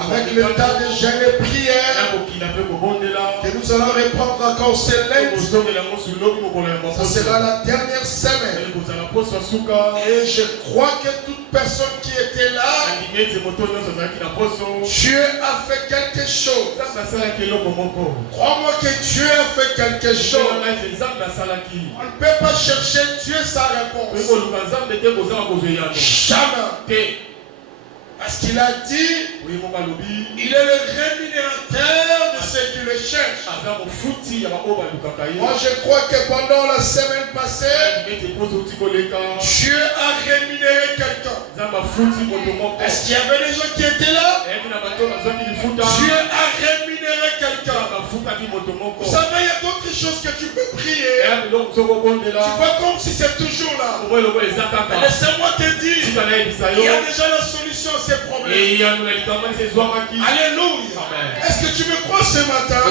avec le temps de jeûne et prière, que nous allons répondre encore ces lettres. Ce sera la dernière semaine. Et je crois que toute personne qui était là, Dieu a fait quelque chose. Crois-moi que Dieu a fait quelque chose. On ne peut pas chercher Dieu sans réponse. Jamais. Parce qu'il a dit, il est le rémunérateur de ceux qui le cherchent. Moi je crois que pendant la semaine passée, Dieu a rémunéré quelqu'un. Est-ce qu'il y avait des gens qui étaient là? Dieu a rémunéré quelqu'un. Vous savez, il y a d'autres choses que tu peux prier. Tu vois comme si c'est toujours là. Laissez-moi te dire, il y a déjà la solution à ces problèmes. Alléluia. Est-ce que tu me crois ce matin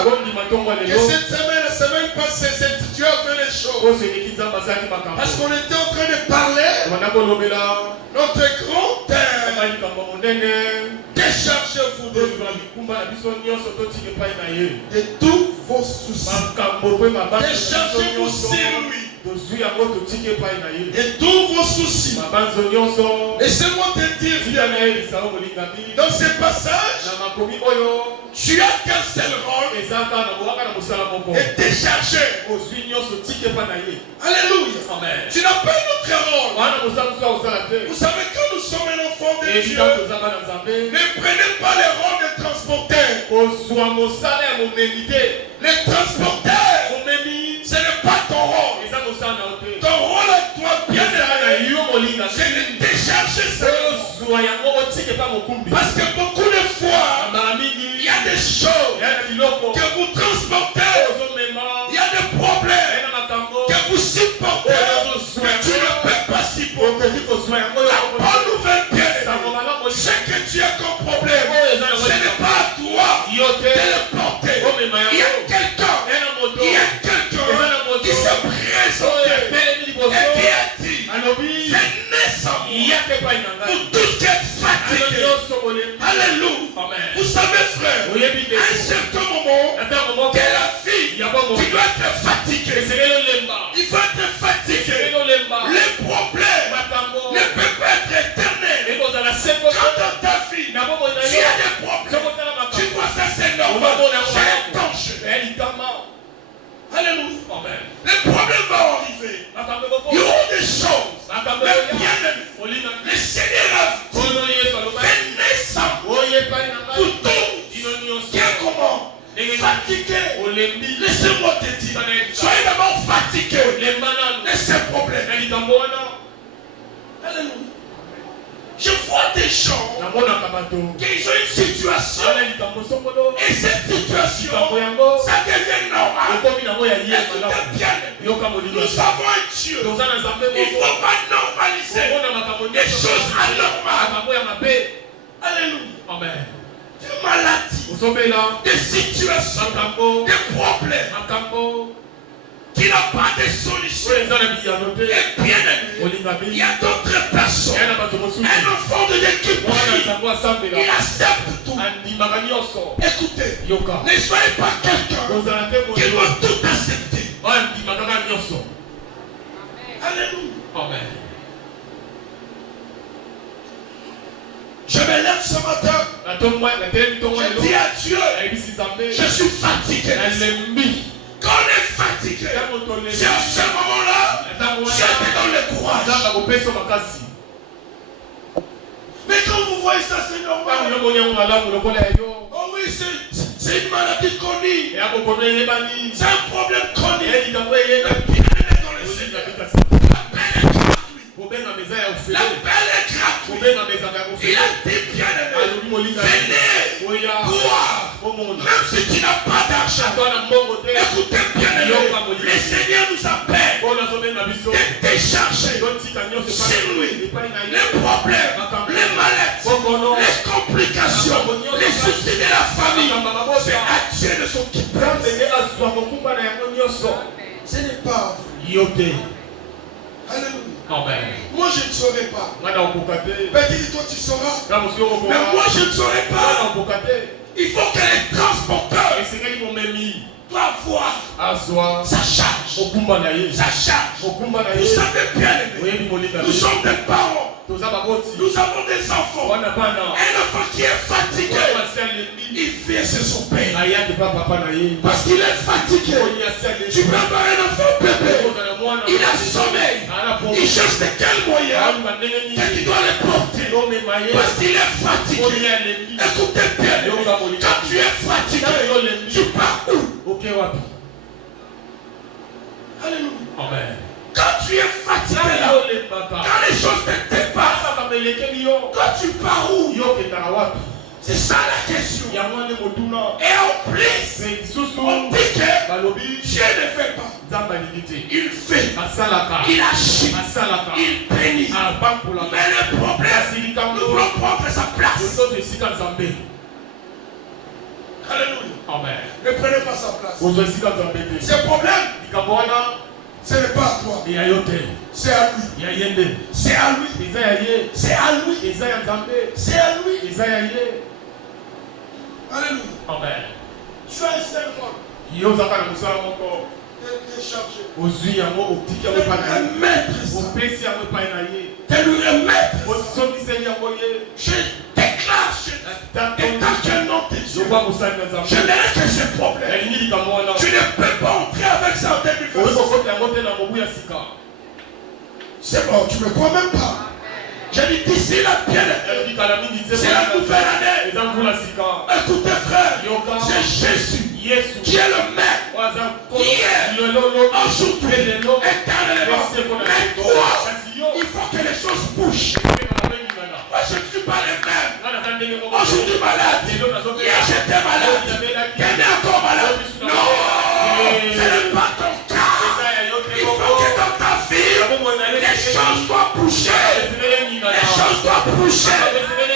que cette semaine, la semaine passée, Dieu a fait les choses? Parce qu'on était en train de parler. Notre grand Père, déchargez-vous de tous vos soucis. Déchargez-vous sur lui. De tous vos soucis. Laissez-moi te dire, dans ce passage, tu as qu'un seul rôle et décharger. Alléluia. Tu n'as pas un autre rôle. Vous savez, quand nous sommes un enfant de Dieu, ne prenez pas le rôle de transporteur. Les transporteurs, ce n'est pas ton rôle. Ton rôle à toi, bien aimé, c'est de décharger ça. Parce que beaucoup de fois, il y a des choses que vous transportez. Il y a des problèmes que vous supportez, que tu ne peux pas supporter. La bonne nouvelle, bien aimé, c'est que tu as comme problème. Ce n'est pas à toi de le porter. Il y a quelqu'un qui s'est présenté et qui a dit, venez sans moi. Vous tous qui êtes fatigués. Alléluia. Vous savez, frère, à un certain moment, que la fille qui doit être fatiguée, il faut être fatigué. Les problèmes ne peuvent pas être éternels. Quand dans ta vie, tu as des problèmes, tu vois ça, c'est normal. C'est un danger. Alléluia. Les problèmes vont arriver. Il y aura des choses. Mais bien aimé, le Seigneur a dit, venez sans moi. Vous tous, qui est comment? Fatigué. Laissez-moi te dire, soyez d'abord fatigué de ces problèmes. Alléluia. Je vois des gens qui ont une situation et cette situation, ça devient normal. Écoutez bien, nous avons un Dieu. Il ne faut pas normaliser des choses anormales. Alléluia. Amen. Des maladies, des situations, des problèmes qui n'a pas de solution. Et bien aimé, il y a d'autres personnes. Un enfant de l'équipe, il accepte tout. Écoutez, ne soyez pas quelqu'un qui doit tout accepter. Alléluia. Amen. Je me lève ce matin. Je dis à Dieu, je suis fatigué. Quand on est fatigué, c'est à ce moment-là, Dieu te donne le courage. Mais quand vous voyez ça, c'est normal. Oh oui, c'est une maladie connue. C'est un problème connu. Mais bien aimé dans le Seigneur, la paix est gratuite. Il a dit, bien aimé, venez boire. Même si tu n'as pas d'argent, écoutez bien aimé, le Seigneur nous appelle de décharger sur lui les problèmes, les maladies, les complications, les soucis de la famille. C'est à Dieu de s'occuper. Ce n'est pas. Alléluia. Moi je ne saurais pas. Petit, toi tu sauras. Mais moi je ne saurais pas. Il faut que les transporteurs doivent voir sa charge. Sa charge. Vous savez bien aimé. Nous sommes des parents. Nous avons des enfants. Un enfant qui est fatigué, il vient chez son père. Parce qu'il est fatigué. Tu peux avoir un enfant bébé. Il a sommeil. Il cherche de quel moyen qu'il doit le porter. Parce qu'il est fatigué. Écoutez bien. Quand tu es fatigué, tu pars où? Alléluia. Amen. Quand tu es fatigué là, quand les choses te dépassent, quand tu pars où? C'est ça la question. Et en plus, on dit que Dieu ne fait pas. Il fait. Il agit. Il bénit. Mais le problème, nous voulons prendre sa place. Alléluia. Amen. Ne prenez pas sa place. Ce problème, ce n'est pas à toi. C'est à lui. C'est à lui. C'est à lui. C'est à lui. Alléluia. Amen. Tu as un serment. Déchargé. Le maître. De lui remettre. Je déclare. Et dans quel nom de Dieu, je n'ai que ce problème. Tu ne peux pas entrer avec ça en 2026. C'est bon, tu ne me crois même pas. J'ai dit d'ici la bien-aimée. C'est la nouvelle année. Écoutez frère, c'est Jésus qui est le maître. Hier, aujourd'hui, éternellement. Mais toi, il faut que les choses bougent. Moi je ne suis pas le même. Aujourd'hui malade. Hier j'étais malade. Qu'elle est encore malade. Non, ce n'est pas ton cas. Il faut que dans ta vie, les choses doivent bouger. Les choses doivent bouger.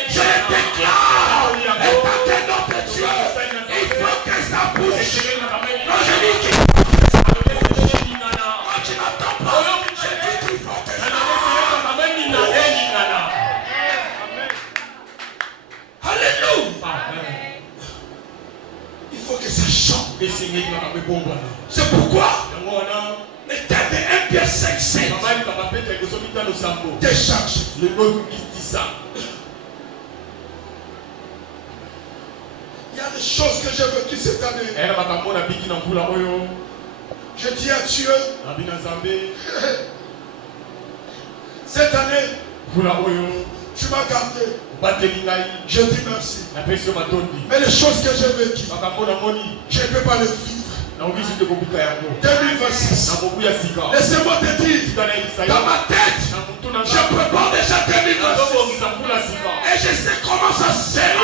Je le déclare. Et par quel nom de Dieu, il faut que ça bouge. Quand je dis qu'il faut que ça bouge, moi tu n'entends pas. Je dis qu'il faut que ça bouge. Alléluia. Il faut que ça change. C'est pourquoi le terme de 1 Pierre 5, 7 décharge. Il y a des choses que j'ai vécues cette année. Je dis à Dieu, cette année, tu m'as gardé. Je dis merci. Mais les choses que j'ai vécues, je ne peux pas les vivre. 2026. Laissez-moi te dire, dans ma tête, je prépare déjà 2026. Et je sais comment ça sert.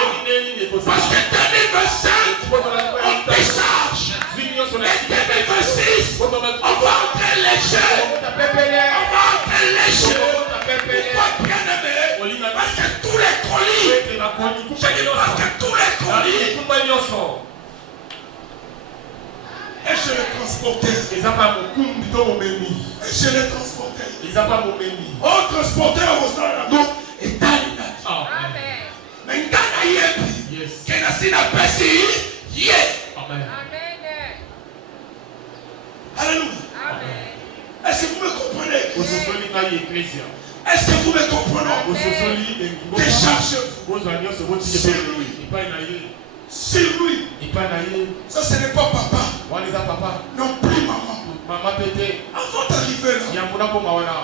Parce que 2025, on décharge. Et 2026, on va entrer léger. On va entrer léger. Pourquoi bien aimé? Parce que tous les colis, je dis parce que tous les colis, et je l'ai transporté. Et je l'ai transporté. On transportait au Salado et Talinati. Amen. Mais Ngana Yebi, Kenasina Pessi, Yé. Amen. Alléluia. Est-ce que vous me comprenez? Est-ce que vous me comprenez? Déchargez-vous. C'est lui. Ça ce n'est pas papa. Non plus maman. Avant d'arriver là,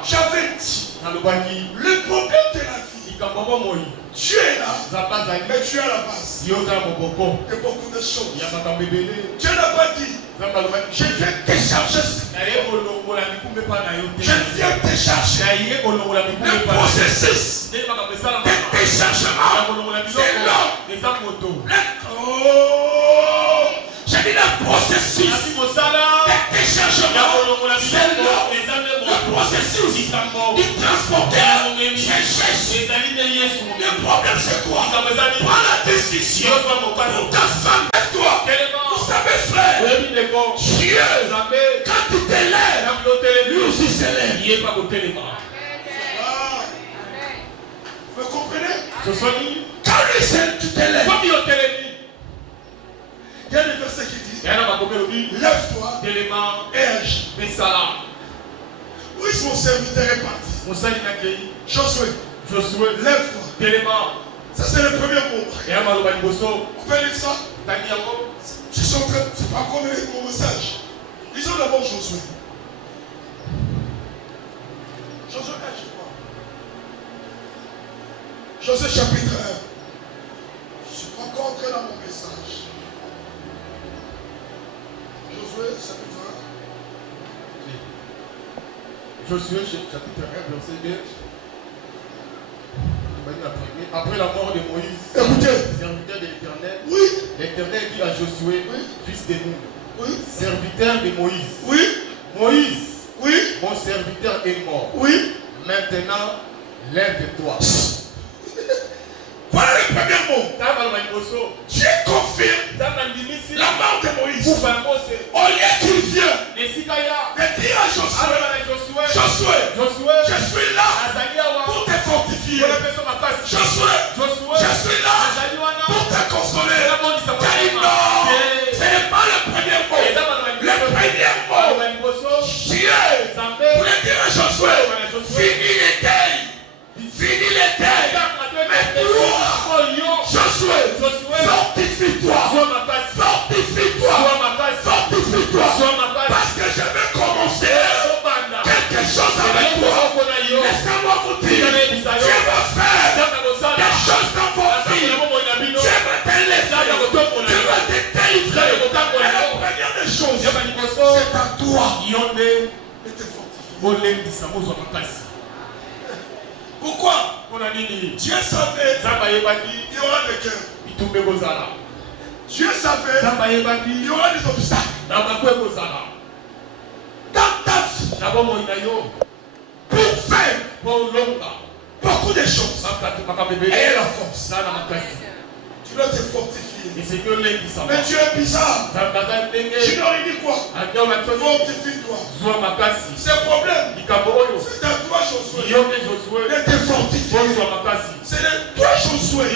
j'avais dit le problème de la vie. Tu es là, mais tu es à la base de beaucoup de choses. Dieu n'a pas dit je viens décharger. Je viens décharger. Le processus de déchargement, c'est long. J'ai dit le processus de déchargement, c'est long. Le processus du transporteur, c'est Jésus. Le problème c'est quoi? Prends la décision pour ta femme et toi. Vous savez frère, Dieu, quand tu te lèves, lui aussi se lève. Quand tu te lèves, il y a des versets qui disent lève-toi et agis. Où est mon serviteur est parti? Josué, lève-toi. Ça c'est le premier mot. Vous pouvez lire ça? Je suis en train, c'est pas encore mon message. Lisons d'abord Josué. Josué 1, je crois. Josué chapitre 1. Je ne suis pas encore entré dans mon message. Josué chapitre 1. Josué chapitre 1, verset 2. Après la mort de Moïse, serviteur de l'Éternel, l'Éternel dit à Josué, fils de Nun, serviteur de Moïse, Moïse, mon serviteur est mort. Maintenant, lève-toi. Voilà le premier mot. Dieu confirme la mort de Moïse. Au lieu qu'il vienne de dire à Josué, Josué, je suis là pour te fortifier. Josué, je suis là pour te consoler. Car non, ce n'est pas le premier mot. Le premier mot, Dieu voulait dire à Josué, finis les tailles. Finis les tailles. Mais toi, Josué, fortifie-toi. Fortifie-toi. Fortifie-toi. Parce que je vais commencer quelque chose avec toi. Laissez-moi vous dire, Dieu va faire des choses dans votre vie. Dieu va te laisser. Dieu va te délivrer. Et la première des choses, c'est à toi de te fortifier. Pourquoi? Dieu savait qu'il y aura des cœurs. Dieu savait qu'il y aura des obstacles. Dans ta vie, pour faire beaucoup de choses, ayez la force. Tu dois te fortifier. Mais Dieu est bizarre. Tu leur dis quoi? Fortifie-toi. C'est le problème. C'est à toi, Josué, de te fortifier. C'est de toi, Josué, et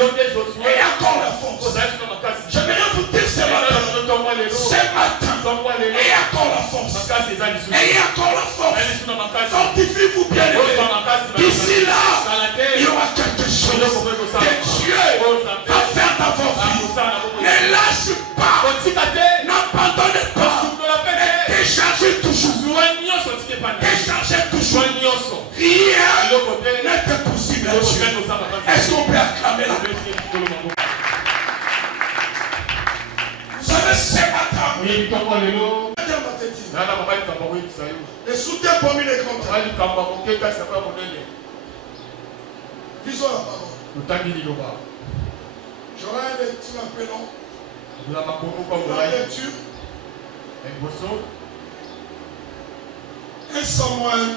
encore la force. J'aimerais vous dire ce matin, et encore la force. Et encore la force. Fortifiez-vous bien. D'ici là, il y aura quelque chose que Dieu va faire dans vos vies. Ne lâche pas. N'abandonnez pas. Déchargez toujours. Déchargez toujours. Rien n'est impossible à Dieu. Est-ce qu'on peut acclamer la paix? Vous savez, ce matin, les soutiens parmi les grands. Lisons la parole. J'aurai un lecture un peu long. La lecture. 1 Samuel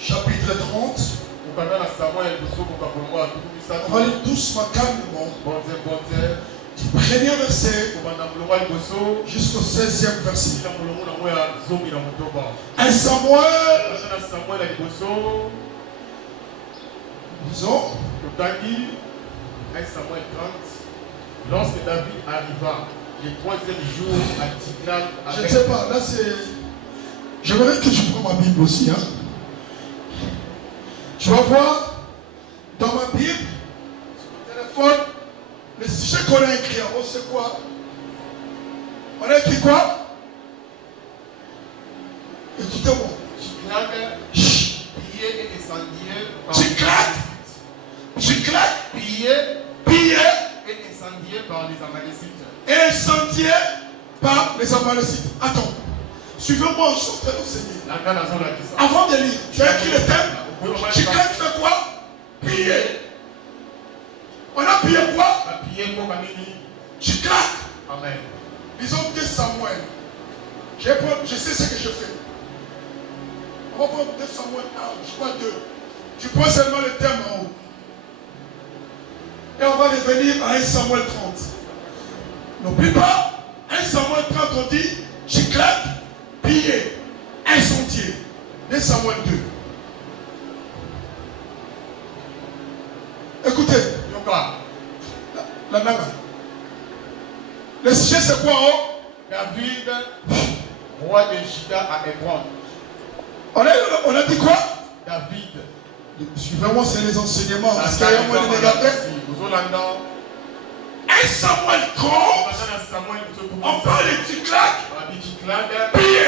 chapitre 30. On va lire doucement, calmement. Du premier verset jusqu'au 16e verset. 1 Samuel. Disons. 1 Samuel 30. Lorsque David arriva le 3e jour à Tiglath, je ne sais pas, là c'est. J'aimerais que je prenne ma Bible aussi. Hein. Tu vas voir dans ma Bible, sur mon téléphone, le sujet qu'on a écrit en haut, c'est quoi? On a écrit quoi? Écoutez-moi. Pillé et incendié. Tiglath, pillé et incendié par les Amalécites. Incendié par les Amalécites. Attends. Suivez-moi, je suis en train d'enseigner. Avant de lire, tu as écrit le thème. Tiglath fait quoi? Piller. On a pillé quoi? Tiglath. Amen. Disons 2 Samuel. Je sais ce que je fais. On va prendre 2 Samuel 1, je crois 2. Tu prends seulement le thème en haut. Et on va revenir à 1 Samuel 30. N'oublie pas, 1 Samuel 30, on dit Tiglath, pillé, incendié. 2 Samuel 2. La naga. Le sujet c'est quoi? David, roi de Juda à Hébron. On a dit quoi? David. Suivez-moi, c'est les enseignements. Parce qu'il y a un moyen de regarder. Un Samuel compte. On parle de Ticlac. Pillé.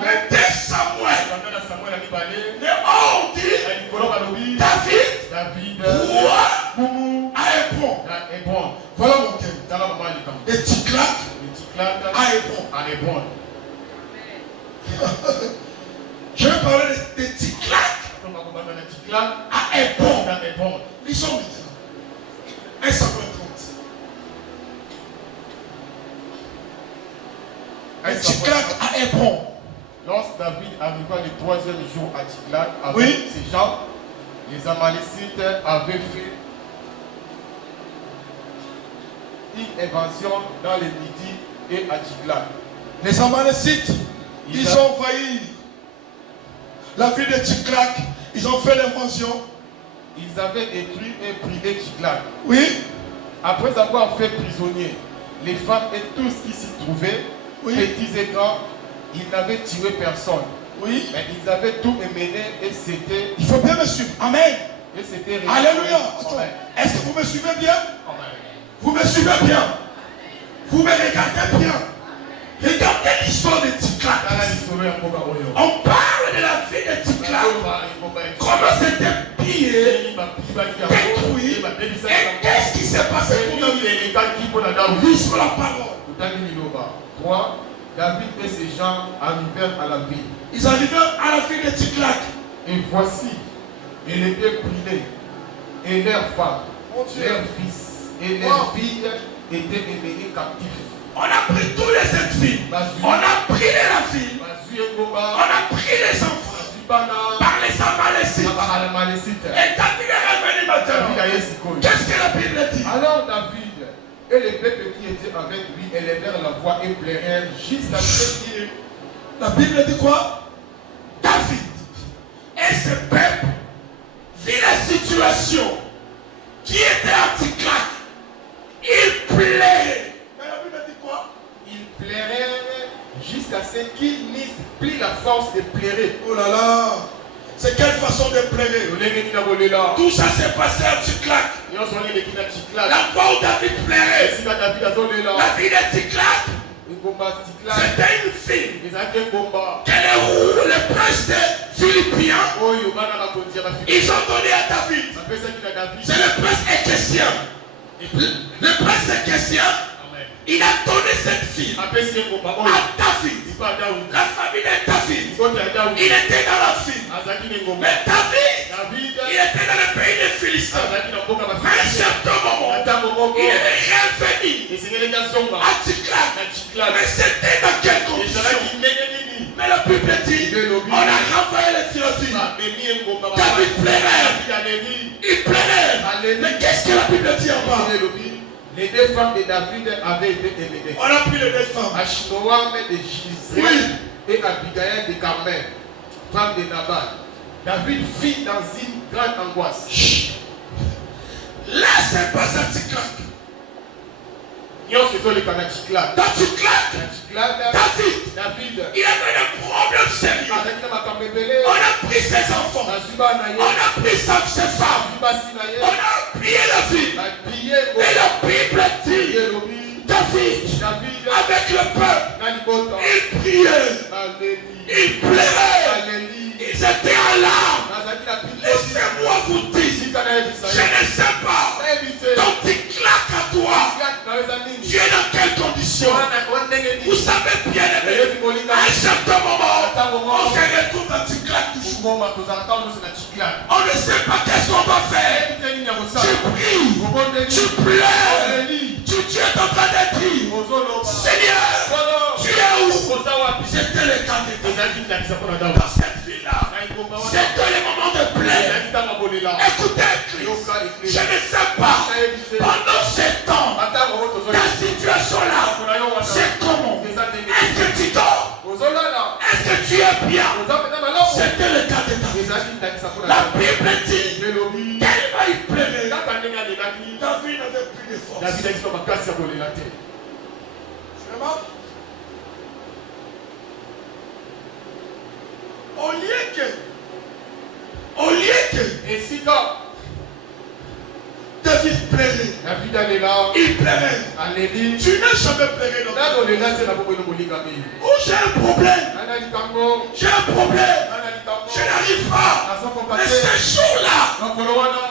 Mais dès Samuel. Mais on dit David, roi à Hébron. Voilà mon thème. De Ticlac à Hébron. Je vais parler de Ticlac à Hébron. Lisons maintenant. 1 Samuel 30. Ticlac à Hébron. Lorsque David arriva le 3e jour à Ticlac avec ses gens, les Amalécites avaient fait une invasion dans le Midi et à Ticlac. Les Amalécites, ils ont envahi la ville de Ticlac. Ils ont fait l'invasion. Ils avaient détruit et brûlé Ticlac. Oui. Après avoir fait prisonniers les femmes et tout ce qui s'y trouvait, petits et grands, ils n'avaient tué personne. Oui. Mais ils avaient tout émené et c'était... Il faut bien me suivre. Amen. Et c'était... Alléluia. Est-ce que vous me suivez bien? Amen. Vous me suivez bien? Vous me regardez bien? Regardez l'histoire de Ticlac. On parle de la vie de Ticlac. Comment c'était pillé, détruit. Et qu'est-ce qui s'est passé pour nous? Lisons la parole. 3. David et ses gens arrivèrent à la ville. Ils arrivèrent à la ville de Ticlac. Et voici, ils étaient brûlés. Et leurs femmes, leurs fils et leurs filles étaient emmenés captifs. On a pris tous les jeunes filles. On a pris les filles. On a pris les enfants par les Amalécites. Et David est revenu maintenant. Qu'est-ce que la Bible dit? Alors David et les peuples qui étaient avec lui élevèrent la voix et pleurèrent jusqu'à ce qu'il... La Bible dit quoi? David et ce peuple vit la situation qui était à Ticlac. Il plairait. Mais la Bible dit quoi? Ils plairèrent jusqu'à ce qu'ils n'eussent plus la force de pleurer. Oh là là! C'est quelle façon de pleurer? Tout ça s'est passé à Ticlac. La fois où David pleurait. La ville de Ticlac. C'était une fille. Quel est où le prince des Philippiens? Ils ont donné à David. C'est le prince équesien. Le prince équesien, il a donné cette fille à David. La famille de David, il était dans la fille. Mais David, il était dans le pays des Philistins. Mais à un certain moment, il est revenu à Ticlac. Mais c'était dans quelles conditions? Mais la Bible dit, on a renvoyé les Philistins. David pleurait. Il pleurait. Mais qu'est-ce que la Bible dit en bas? Les deux femmes de David avaient été émenées. On a pris les deux femmes. Achinoam de Gisraël et Abigail de Carmel, femme de Nabal. David vit dans une grande angoisse. Là, c'est pas ça, Ticlac. Dans Ticlac, David, il avait un problème sérieux. On a pris ses enfants. On a pris ses femmes. On a plié la vie. Et la Bible dit, David, avec le peuple, il priait, il plairait, ils étaient en larmes. Laissez-moi vous dire, je ne sais pas, quand tu claques à toi, tu es dans quelles conditions? Vous savez bien aimé, à un certain moment, on se retrouve dans tu claques toujours. On ne sait pas qu'est-ce qu'on va faire. Tu pries, tu pleures, tu es en train de dire, Seigneur, tu es où? C'était le cas de David. Dans cette ville-là, c'était le moment de plaire. Écoutez, Christ, je ne sais pas, pendant ce temps, ta situation-là, c'est comment? Est-ce que tu dors? Est-ce que tu es bien? C'était le cas de David. La Bible dit, tellement il pleurait, David n'avait plus de force. David a dit ma casse à voler la terre. Tu remarques? Au lieu que Et si quand David plairait, David allait là, il plairait. Alléluia. Tu n'as jamais pleuré dans ta vie. Oh, j'ai un problème. J'ai un problème. Je n'arrive pas. Mais ce jour-là,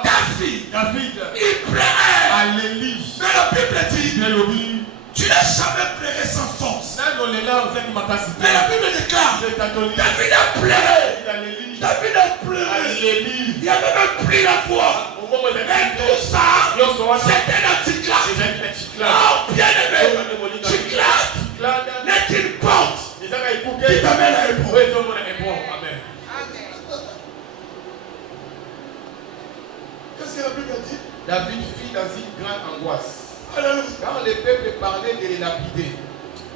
David, il plairait. Alléluia. Mais la Bible dit, tu n'as jamais pleuré sans force. Mais la Bible déclare, David a pleuré. David a pleuré. Il avait même pris la voix. Mais tout ça, c'était un ticlage. Oh, bien-aimé, ticlage n'est qu'une porte qui t'amène à répondre. Qu'est-ce que la Bible dit? David fit dans une grande angoisse. Alléluia. Quand le peuple parlait de les lapider,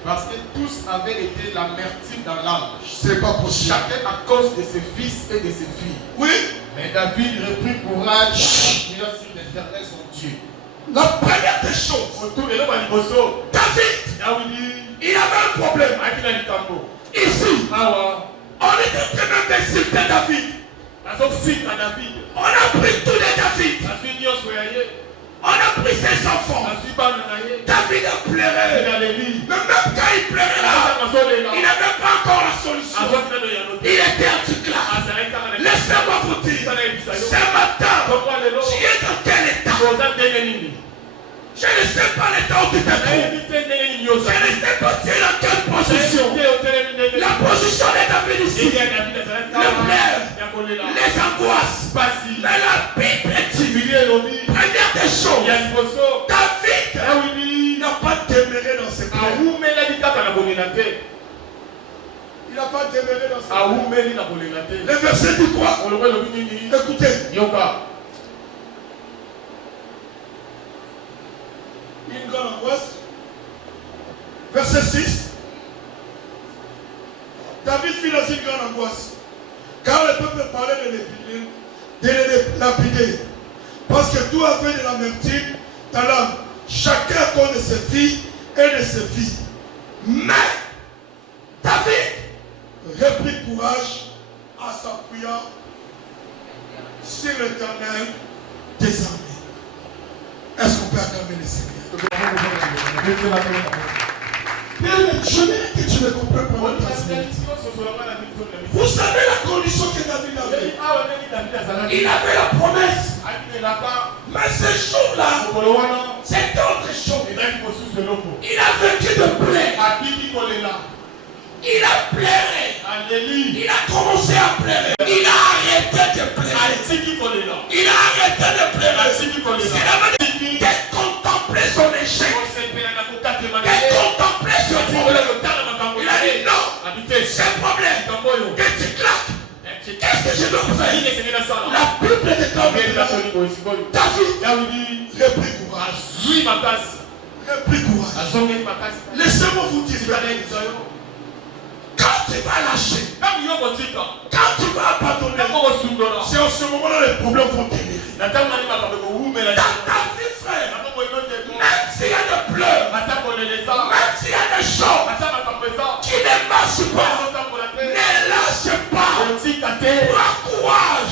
parce que tous avaient été l'amertume dans l'âme. C'est pas possible. Chacun à cause de ses fils et de ses filles. Oui. Mais David reprit courage en appuyant sur l'Éternel son Dieu. La première des choses, David, il avait un problème. Ici, on était en train d'insulter David. On a pris tous les David. On a pris ses enfants. David a pleuré. Mais même quand il pleurait là, il n'avait pas encore la solution. Il était anti-classe. Laissez-moi vous dire, ce matin, tu es dans quel état? Je ne sais pas l'état où tu te trouves. Je ne sais pas tu es dans quelle position. La position de David ici. Le pleurs, les angoisses. Mais la Bible dit, première des choses, David n'a pas demeuré dans ses pleurs. Il n'a pas demeuré dans ses pleurs. Le verset dit quoi? Écoutez. Une grande angoisse. Verset 6. David fit dans une grande angoisse. Car le peuple parlait de les lapider. Parce que tout a fait de l'amertume dans l'âme. Chacun à cause de ses filles et de ses filles. Mais David reprit courage en s'appuyant sur l'Éternel des armées. Est-ce qu'on peut acclamer le Seigneur? Je veux que tu me comprennes pour votre transmettre. Vous savez la condition que David avait. Il avait la promesse. Mais ce jour-là, c'était autre chose. Il a vécu de plaie. Il a pleuré. Il a commencé à pleurer. Il a arrêté de pleurer. Il a arrêté de pleurer. C'est la manière de contempler son échec. De contempler ce problème. Il a dit non. Ce problème que tu claques. Qu'est-ce que je dois faire? La Bible déclare David reprit courage. Repris courage. Laissez-moi vous dire, quand tu vas lâcher, quand tu vas abandonner, c'est en ce moment-là les problèmes vont t'élever. Dans ta vie, frère, même s'il y a des pleurs, même s'il y a des choses qui ne marchent pas, ne lâche pas. Prends courage.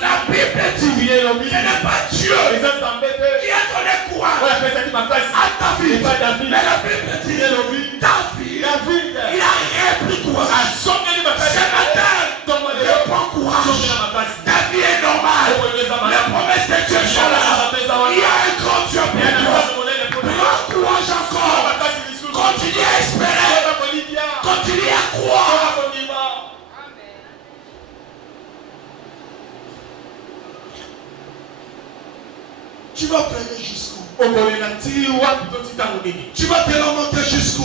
La Bible dit, ce n'est pas Dieu qui a donné courage à David. Mais la Bible dit, David, il a repris courage. Ce matin, je prends courage. Ta vie est normale. Les promesses de Dieu sont là. Il y a un grand Dieu pour toi. Prends courage encore. Continue à espérer. Continue à croire. Tu vas pleurer jusqu'où? Tu vas te lamenter jusqu'où?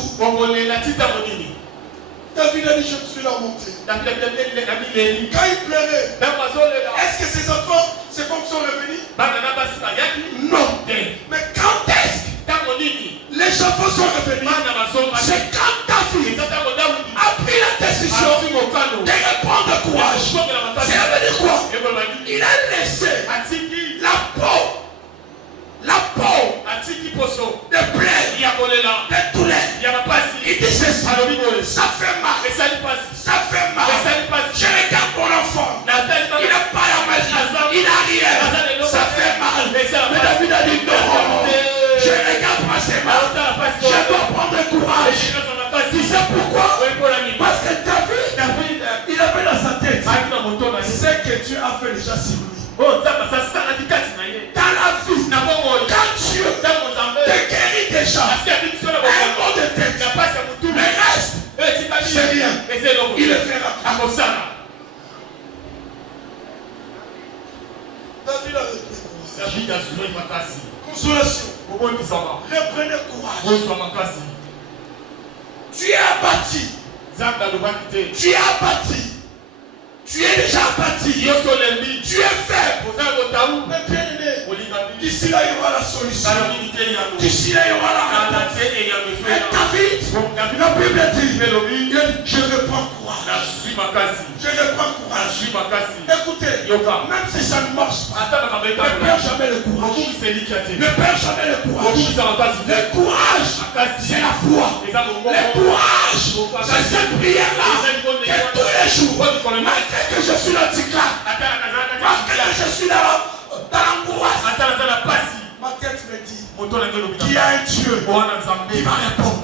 David a dit, je me suis lamenté. Quand il pleurait, est-ce que ses enfants, ses femmes sont revenus? Non. Mais quand est-ce que les enfants sont revenus? C'est quand David a pris la décision de répondre courage. Ça veut dire quoi? Il a laissé la peau de plaies, de douleurs. Il dit c'est ça. Ça fait mal. Ça fait mal. Je regarde mon enfant. Il n'a pas la magie. Il n'a rien. Ça fait mal. Mais David a dit non. Je regarde passer mal. Je dois prendre courage. Tu sais pourquoi? Parce que David, il avait dans sa tête ce que Dieu a fait déjà sur lui. Dans la vie, quand Dieu te guérit déjà, un mot de tête, le reste, c'est rien. Il le fera. David a repris courage. Consolation. Reprenez courage. Tu es abattu. Tu es abattu. Tu es déjà abattu. Tu es faible. Mais bien aimé, d'ici là il y aura la solution. D'ici là il y aura la réponse. Et David, la Bible dit, je reprends courage. Je reprends courage. Écoutez, même si ça ne marche pas, ne perds jamais le courage. Ne perds jamais le courage. Le courage, c'est la foi. Le courage, c'est cette prière-là que tous les jours, malgré que je suis dans le déclin, malgré que je suis dans l'angoisse, ma tête me dit qu'il y a un Dieu qui va répondre.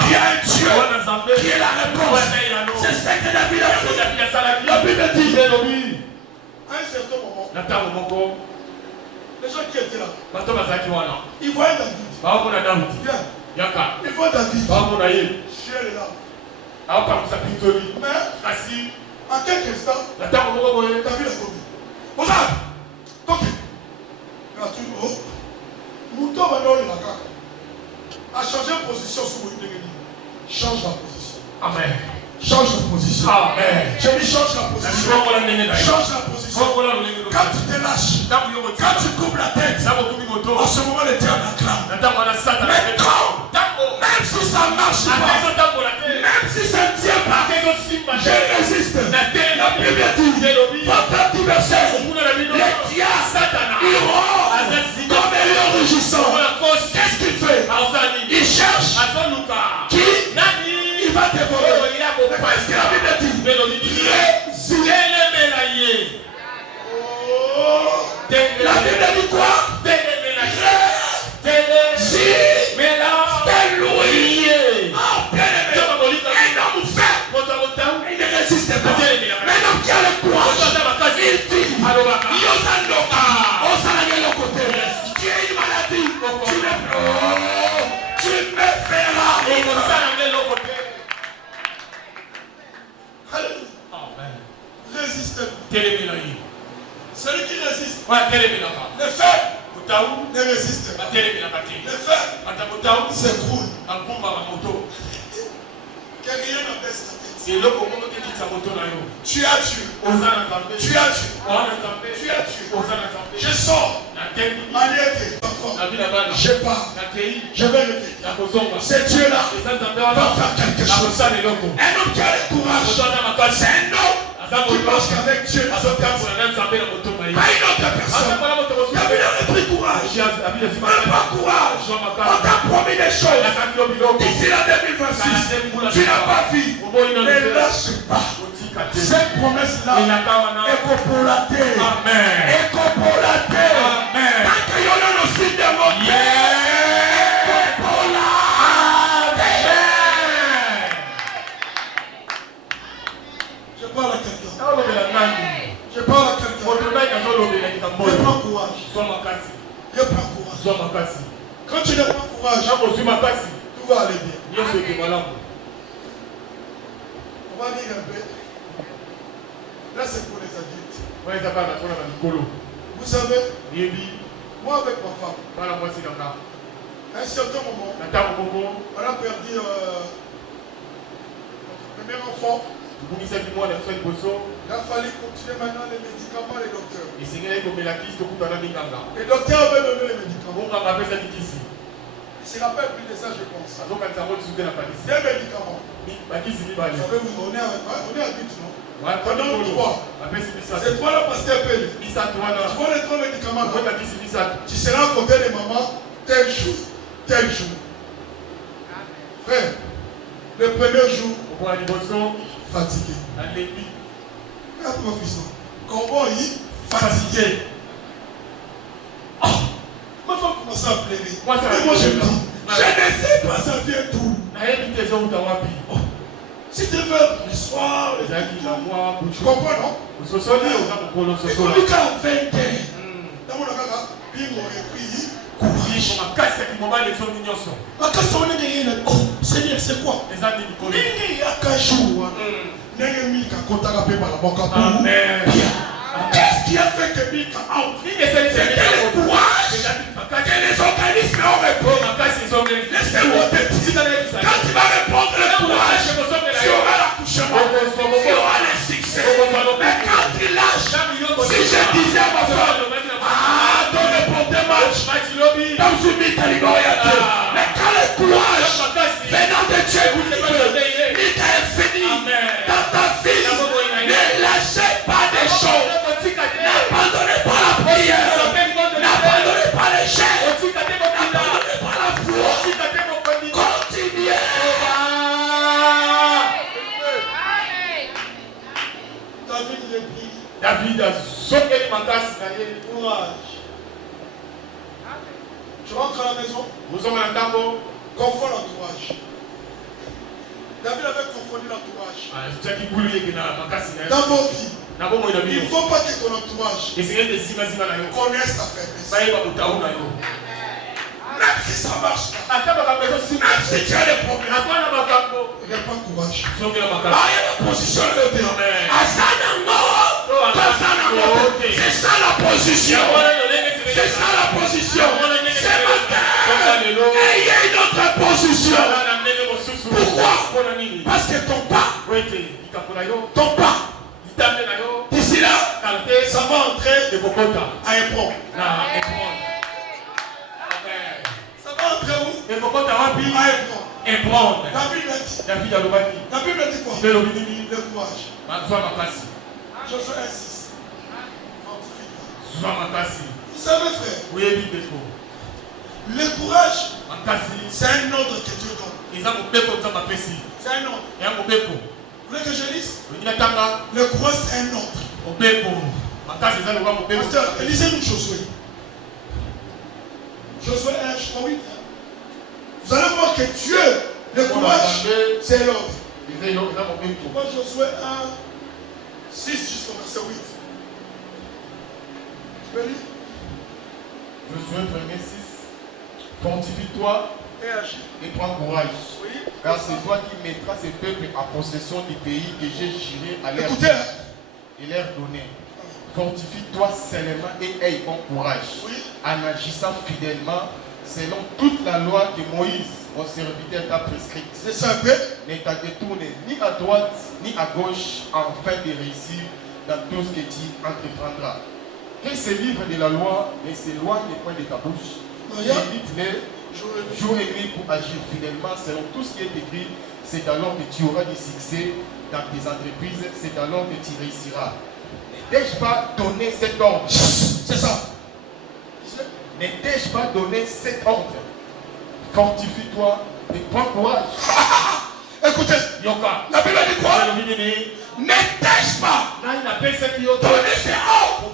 Qu'il y a un Dieu qui est la réponse. C'est ce que David a fait. La Bible dit, à un certain moment, les gens qui étaient là, ils voyaient David. Viens. Ils voient David. Chier est là. Mais, en quelques instants, David a commis. Ozab, toqué. Il a tout dit, oh, Mouton Manon il a changé de position sous le dégât. Change la position. Amen. Change la position. Amen. J'ai dit change la position. Change la position. Quand tu te lâches, quand tu coupes la tête, en ce moment le diable acclame. Mais quand, même si ça ne marche pas, même si ça ne tient pas, je résiste. La Bible dit, votre adversaire, les diables, ils rôdent comme les lions rugissants. Qu'est-ce qu'il fait? Il cherche qui il va dévorer. Parce que la Bible dit, la Bible dit quoi? Il ne résiste pas. Un homme qui a le courage, il dit, tu es une maladie, tu me feras. Résiste. Celui qui résiste, le faible ne résiste pas. Le faible s'écroule. Que rien ne baisse ta tête. Tu as Dieu. Tu as Dieu. Tu as Dieu. Je sors. Je pars. Je vais lever. C'est Dieu-là va faire quelque chose. Un homme qui a le courage, c'est un homme qui marche qu'avec Dieu. Pas une autre personne. David a repris courage. Prends courage. On t'a promis des choses. D'ici la 2026, tu n'as pas vu. Ne lâche pas. Cette promesse-là est copolatée. Amen. Est copolatée. Amen. Tant qu'il y en a le signe de mon Dieu. Je parle à quelqu'un. Je parle à quelqu'un. Reprends courage. Reprends courage. Quand tu reprends courage, tout va aller bien. On va dire un peu. Là, c'est pour les adultes. Vous savez, moi avec ma femme, à un certain moment, on a perdu notre premier enfant. Il a fallu continuer maintenant les médicaments, les docteurs. Les docteurs avaient donné les médicaments. Il se rappelle plus de ça, je pense. Des médicaments. Vous savez, on est adulte, non? Pendant 3. C'est toi là, pasteur Pelle. Tu vois les 3 médicaments. Tu seras à côté de maman tel jour. tel jour. Frère, le premier jour, fatigué. Comment il fatigué. Oh, ma femme commence à pleurer. Moi je me dis, je ne sais pas, ça vient d'où. Oh, si tu veux, le soir, tu comprends, non? Et quand Lucas a 20 ans, dans mon avis, il m'aurait pris courage. Seigneur, c'est quoi? Qu'est-ce qui a fait que Mika a oublié? C'était le courage que les organismes ont répondu. Laissez-moi te dire, quand tu vas répondre le courage, tu auras l'accouchement, tu auras le succès. Mais quand tu lâches, si je disais à ma femme, don't répondre match, mais quand le courage venant de Dieu, Mika est fini dans ta vie. Ne lâchez pas des choses. N'abandonnez pas la prière. N'abandonnez pas les chaînes. N'abandonnez pas la foi. Continuez. David le prie. David a sauté le macasse. Courage. Je rentre à la maison. Vous sommes en tambo. Confond l'entourage. David avait confondu l'entourage. Dans vos vies, il ne faut pas que ton entourage connaisse ta faiblesse. Même si ça marche pas, même si tu as des problèmes, il n'y a pas de courage. Il y a la position de Dieu. C'est ça la position. C'est ça la position. C'est ma terre. Ayez une autre position. Pourquoi? Parce que ton pas, d'ici là, ça va entrer à Hébron. Ça va entrer où? À Hébron. David a dit. La Bible dit quoi? Le courage. Josué 1:6. Vous savez, frère, le courage, c'est un ordre que Dieu donne. C'est un ordre. Vous voulez que je lise? Le courage, c'est un ordre. Pasteur, lisez-nous Josué. Josué 1, je crois 8. Vous allez voir que Dieu, le courage, c'est l'ordre. Pourquoi Josué 1, 6 jusqu'au verset 8? Tu peux lire? Josué 1:6. Fortifie-toi et prends courage. Oui. Car c'est toi qui mettras ces peuples en possession du pays que j'ai juré à leur donner. Fortifie-toi seulement et aie bon courage. Oui. En agissant fidèlement selon toute la loi que Moïse, mon serviteur, t'a prescrite. C'est ça, ne t'en détourne ni à droite ni à gauche afin de réussir dans tout ce que tu entreprendras. Que ce livre de la loi ne s'éloigne point de ta bouche. Médite-le jour et nuit pour agir fidèlement selon tout ce qui est écrit. C'est alors que tu auras du succès dans tes entreprises. C'est alors que tu réussiras. Ne t'ai-je pas donné cet ordre? C'est ça. Ne t'ai-je pas donné cet ordre? Fortifie-toi et prends courage. Écoutez, la Bible dit quoi? Ne t'ai-je pas donné cet ordre? Quel est ce ordre?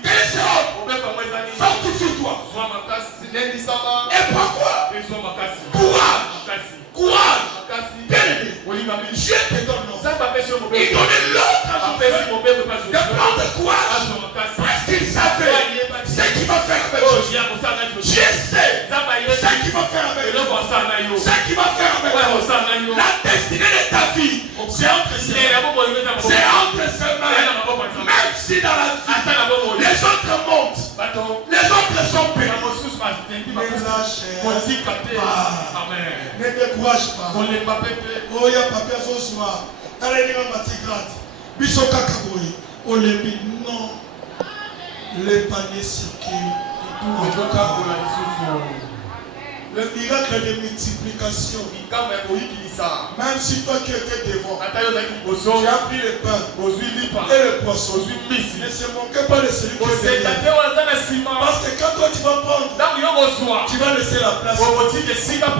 Quel est ce ordre? Fortifie-toi. Et prends quoi? Courage. Courage. Dieu te donne l'ordre. Il donnait l'autre à Josué de prendre courage. Parce qu'il savait ce qu'il va faire avec Josué. Dieu sait ce qu'il va faire avec Josué. Ce qu'il va faire avec Josué. La destinée de ta vie, c'est entre ses mains. C'est entre ses mains. Même si dans la vie, les autres montent, les autres sont payés. Ne lâche pas. Ne décourage pas. Oh, il y a papier ce soir. Dans les lignes matigrades. Bisoka Kaboui. Oh, les non. Les paniers circulent. Le miracle de multiplication. Même si toi qui étais devant, tu as pris le pain et le poisson. Ne se moquez pas de celui qui est derrière. Parce que quand toi tu vas prendre, tu vas laisser la place. Et la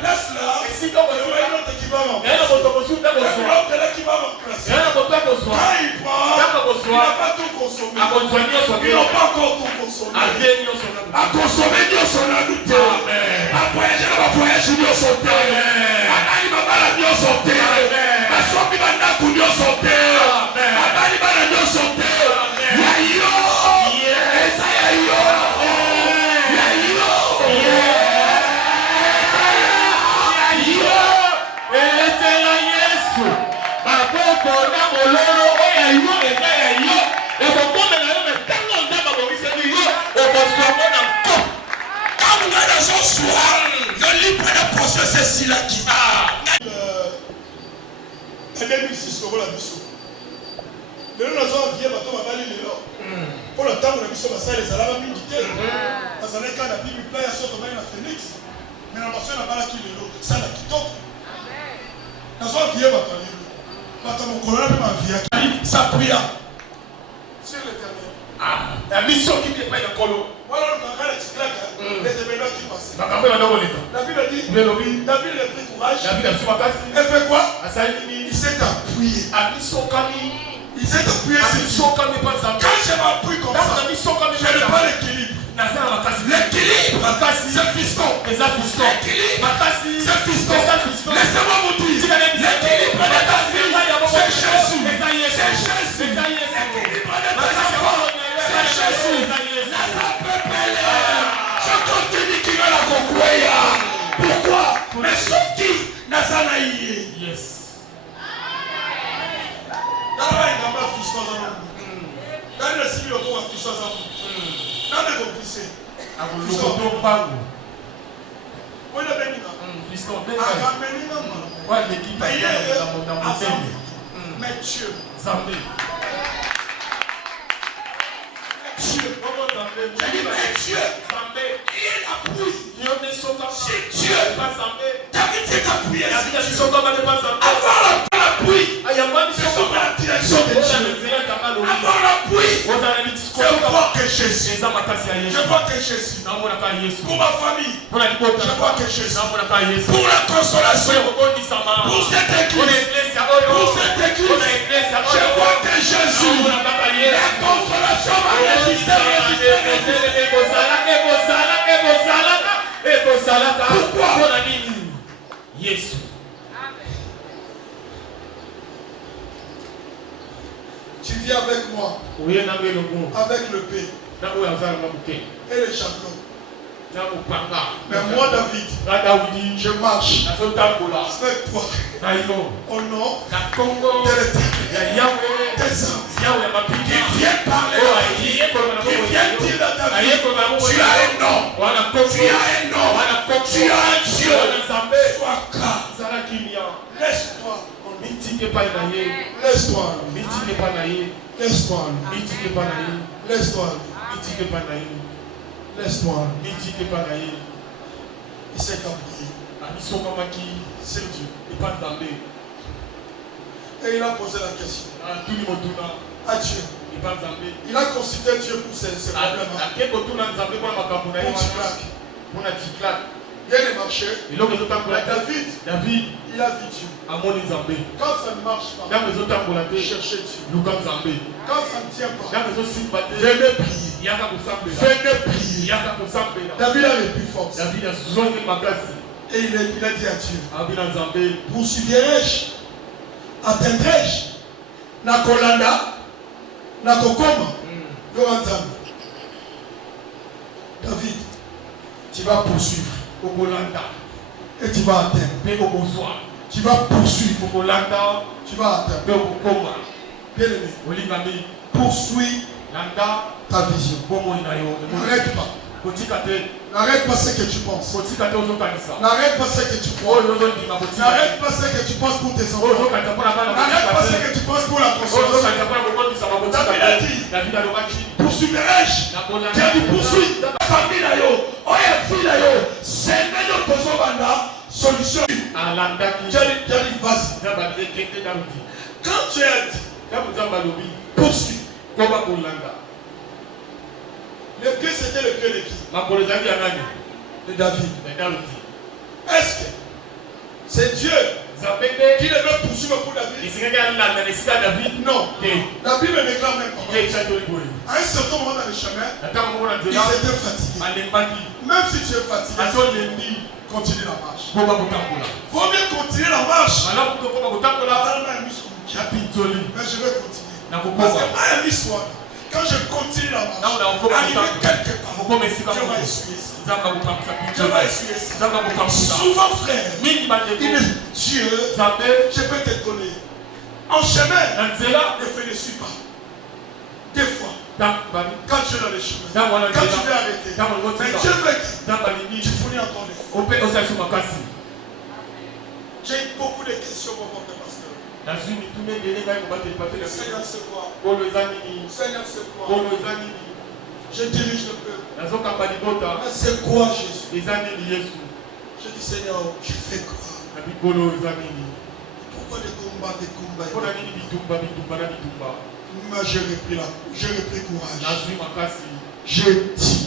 place là, il y aura un autre qui va remplacer. Il y aura un autre là qui va remplacer. Quand il prend, il n'a pas tout consommé. Ils n'ont pas encore tout consommé. À consommer Dieu son adouté. À voyager dans ma voyage Dieu son thé. À aller ma balade Dieu son thé. À sortir ma naku Dieu son thé. À aller ma balade Dieu son thé. Yayo. Esa yayo. Yayo. Yayo. Ese la Yesu. Bakoko na mololo oyayo eza yayo. Ekokome na yo metango ndaba bomiseli yo. Okosamo na ko. Quand vous allez dans son soir, le livre de procès c'est celui-là qui a. 2006 au la mission. Le nom nous vient maintenant à Bali le pour le temps où la mission va s'aller les alabas militaires. Parce que quand la Bible plaît à ce domaine la Phoenix, mais la mission n'a pas la qui le lot, ça la qui tombe. Nous avons vient maintenant. Maintenant mon colonel m'a vient sa prière sur l'Éternel. La mission qui n'est pas dans le colo. Voilà le cancan est claque. Les événements qui passent. La Bible dit David a pris courage. Elle fait quoi? Il s'est appuyé. Il s'est appuyé sur quand je m'appuie comme ça, je n'ai pas l'équilibre. L'équilibre, c'est fiston. L'équilibre, c'est fiston. Laissez-moi vous dire, l'équilibre de ta vie, c'est Jésus. C'est Jésus. L'équilibre de tes enfants, c'est Jésus. Je continue qui va la concourir. Pourquoi? Mais ce qui n'a pas naïe. Yes. Dans le civil, on va afficher ça. Dans le complice. Oui, le bénina. Mais Dieu. Dieu. J'ai dit, mais Dieu. Il appuie. C'est Dieu. David s'est appuyé. Avoir l'appui. C'est sur la direction de Dieu. Avoir l'appui. Je vois que Jésus. Je vois que Jésus. Pour ma famille. Je vois que Jésus. Pour la consolation. Pour cette église. Pour cette église. Je vois que Jésus. La consolation va résister. Pourquoi? Yes. Tu viens avec moi. Avec le pain. Et le javelot. Mais moi, David, je marche avec toi au nom de l'Éternel, des hommes qui viennent parler, qui viennent dire à David, tu as un nom, tu as un nom, tu as un Dieu, sois calme, laisse-toi, laisse-toi, laisse-toi, laisse-toi, laisse-toi. Il s'est appuyé sur Dieu. Et il a posé la question à Dieu. Il a consulté Dieu pour ses problèmes. Pour Ticlac. Il a marché. David, il a vu Dieu. Quand ça ne marche pas, cherchez Dieu. Quand ça ne tient pas, venez prier. Venez prier. David a les plus fortes. Et il a dit à Dieu, poursuivrai-je, atteindrai-je, Nakolanda, Nakokoma, David, tu vas poursuivre. Et tu vas atteindre. Tu vas poursuivre. Tu vas atteindre. Bien-aimé, poursuis ta vision. N'arrête pas. N'arrête pas ce que tu penses. N'arrête pas ce que tu crois. N'arrête pas ce que tu penses pour tes enfants. N'arrête pas ce que tu penses pour la consolation. David a dit, poursuivrai-je. J'ai dit poursuis ta famille. Oh, fille, Quand tu as dit, poursuis. Le pied, c'était le pied de qui? De David. Est-ce que c'est Dieu qui devait poursuivre pour David? Non. La Bible déclare même pas. À un certain moment dans le chemin, ils étaient fatigués. Même si tu es fatigué, continue la marche. Faut bien continuer la marche. Mais je vais continuer. Parce que quand je continue la marche, arriver quelque part, je vais essuyer ça. Je vais essuyer ça. Souvent, frère, Dieu, je peux te donner. En chemin, ne ne suis pas. Des fois, quand tu es dans le chemin, quand tu veux arrêter, mais Dieu veut que tu fournis encore des fois. J'ai beaucoup de questions pour votre pasteur. Seigneur, c'est quoi? Seigneur, c'est quoi? Je dirige le peuple. Mais c'est quoi Jésus? Je dis Seigneur, je fais quoi? Pourquoi des combats? Moi j'ai repris courage. J'ai dit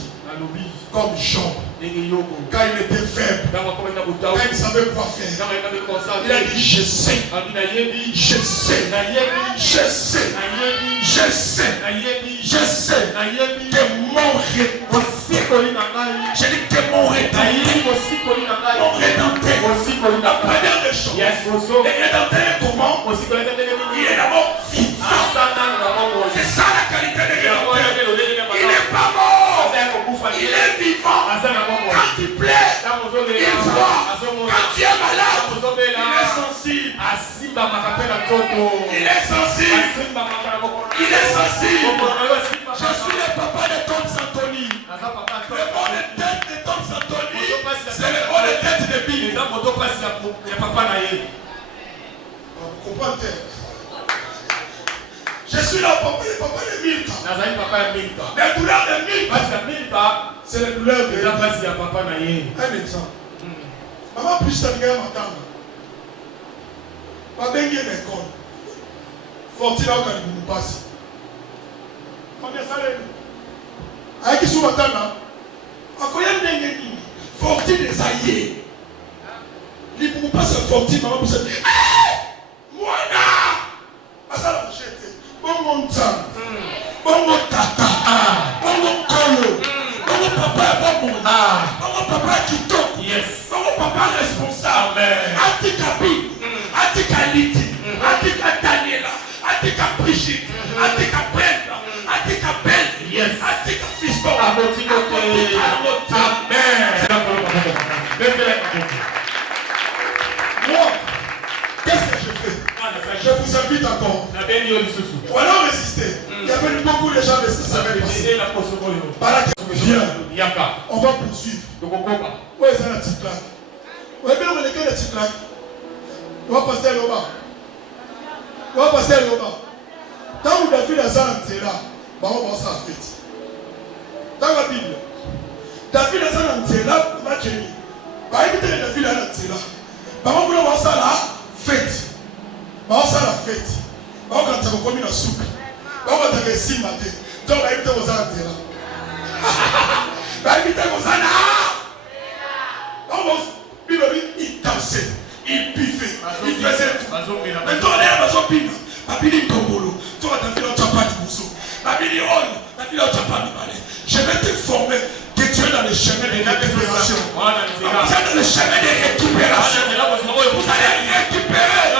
comme Jean, quand il était faible, quand il ne savait quoi faire, il a dit je sais, je sais, je sais, je sais, je sais que mon rédempteur, j'ai dit que mon rédempteur, la première des choses, le rédempteur est comment? Il est d'abord vivant. C'est ça la qualité de rédempteur. Il n'est pas mort, il est vivant. Quand il plaît, il voit. Quand tu es malade, il est sensible. Il est sensible. Il est sensible. Je suis le papa de Tom Santoni. Le bon de tête de Tom Santoni, c'est le bon de tête de Bill. Comprenez? Je suis le papa de Milka. La douleur de Milka, c'est la douleur de papa. Un exemple. Maman plus ta gueule m'attendre. Pas bien l'école. Faut-il avoir une passe? Combien ça l'est? Avec qui sont attendant? Encore un dingue. Faut-il des aïeux? Les pour passer faut-il maman pour se dire moi là. Ça la jette. Bon mon temps. Bon mon tata. Bon mon colo. Bon mon papa bon mon papa qui toque. Yes. Bon mon papa responsable. Anti-Kapi. Anti-Kaliti. Anti-Daniela. Anti-Brigitte. Anti-Brenda. Anti-Belle. Yes. Anti-Fiston. Amen. Moi, qu'est-ce que je fais? Je vous invite encore. Voilà résister. Il y avait beaucoup de gens de cette semaine passée. Viens. On va poursuivre. Où est-ce la petite claque? Où est bien le gars de petite claque? On va passer à l'Oba. On va passer à l'Oba. Tant que David a ça là, on va passer à la fête. Dans la Bible, David a ça là, on va gérer. David a ça là. On va passer à la fête. On va passer à la fête. On va passer à la soupe. On va passer à la soupe. Donc, on va éviter aux arts là. On va éviter aux arts là. On va il dansait, il piffait, il faisait tout. Maintenant, on est à la maison pina. Babili Tombolo, toi, tu as fait le Japan du Bousso. Babili Ol, tu as fait le Japan du Balai. Je vais te former que tu es dans le chemin de récupération. Vous êtes dans le chemin de récupération. Vous allez récupérer.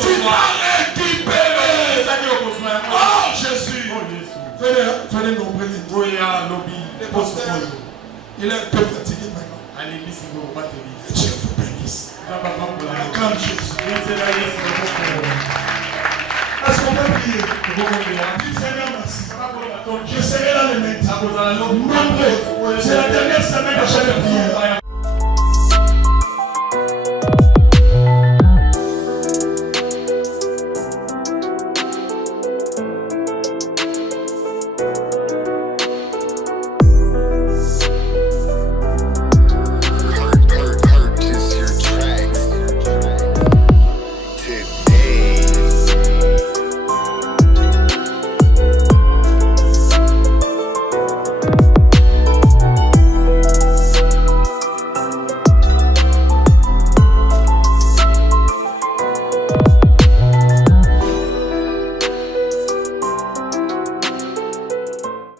Tu vas récupérer. Oh Jésus. Venez nombreux. Le pasteur, il est un peu fatigué maintenant. Et Dieu vous bénisse. Acclame Jésus. Est-ce qu'on peut prier? Seigneur, merci. Je serai là le matin. C'est la dernière semaine que j'ai prié.